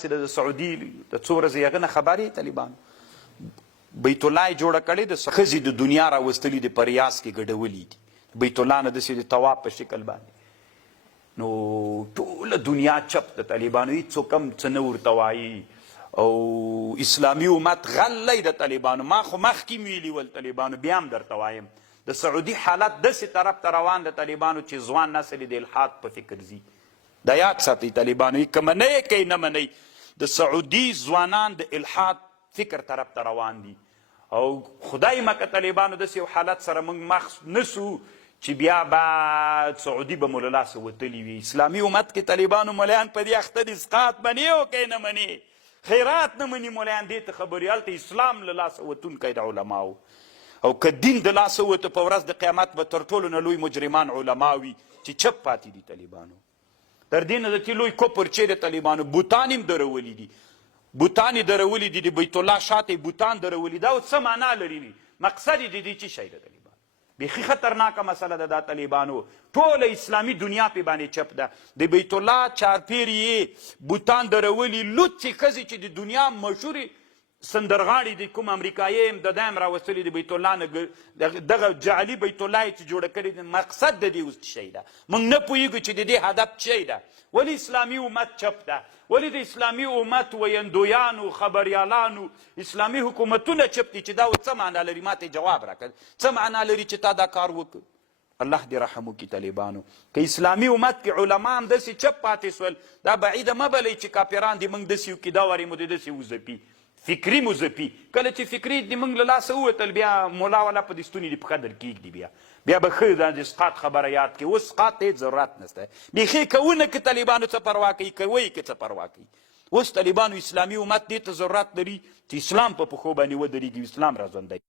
د سعودي د څو ورځې هغه نه خبرې طالبانو بیت الله یې جوړه کړې د ښځې د دنیا راوستلي د په ریاض کې ګډولي دي بیت الله نه داسې د طواف په شکل باندې نو ټوله دنیا چپ د طالبانو هېڅوک هم څه نه ورته وایي او اسلامي امت غلی د طالبانو ما خو مخکې ویلي ول طالبانو بیا هم درته وایم د سعودي حالت داسې طرف ته روان د طالبانو چې ځوان نسل یې د الحاد په فکر ځي دا یاد ساتئ طالبانو که منئ کوي نه منئ د سعودي ځوانان د الحاد فکر طرف ته روان دي او خدای مکه طالبانو داسې یو حالت سره موږ مخ نسو چې بیا به سعودي به مو له لاسه وتلي وي اسلامي امت کې طالبانو ملیان په دې اخته دي اسقاط مني او که نه مني خیرات نه مني ملیان دې ته خبرې هلته اسلام له لاسه وتونکی د علماو او که دین د لاسه وته په ورځ د قیامت به تر ټولو نه لوی مجرمان علما وي چې چپ پاتې دي طالبانو تر دې نه د چې لوی کفر چیرې طالبانو بوتان هم درولي دي بوتان یې درولي دي د بیت الله شاته بوتان درولي دا اوس څه معنا لري مقصد یې د دې څه شی ده طالبانو بیخي خطرناکه مسله ده دا طالبانو ټوله اسلامي دنیا پې باندې چپ ده د بیت الله چارپیر یې بوتان درولي لوڅې ښځې چې د دنیا مشهورې سندرغاړي د کوم امریکایي هم د دا هم راوستلي د بیت الله نه دغه جعلي بیت الله یې چې جوړه کړې ده مقصد د دې اوس څه شی ده موږ نه پوهېږو چې د دې هدف څه شی ده ولې اسلامي امت چپ ده ولې د اسلامي امت ویندویانو خبریالانو اسلامي حکومتونه چپ دي چې دا اوس څه معنا لري ما ته جواب راکړه څه معنا لري چې تا دا کار وکړ الله دې رحم وکړي طالبانو که اسلامي امت کې علما هم داسې چپ پاتې سول دا بعیده مه بلئ چې کاپیران دې موږ داسې وکړي دا وارې مو دې داسې وځپي فکري مزپي کله چې فکري د موږ له لاسه ووتل بیا مولا والا په دې ستوني دې په قدر کېږدي بیا به ښه دا د اسقاط خبره یاد کړي اوس اسقاط ته هېڅ ضرورت نشته بیخي که ونه که طالبانو څه پروا کوي که وایي که څه پروا کوي اوس طالبانو اسلامي امت دې ته ضرورت لري چې اسلام په پښو باندې ودرېږي اسلام را ژوندی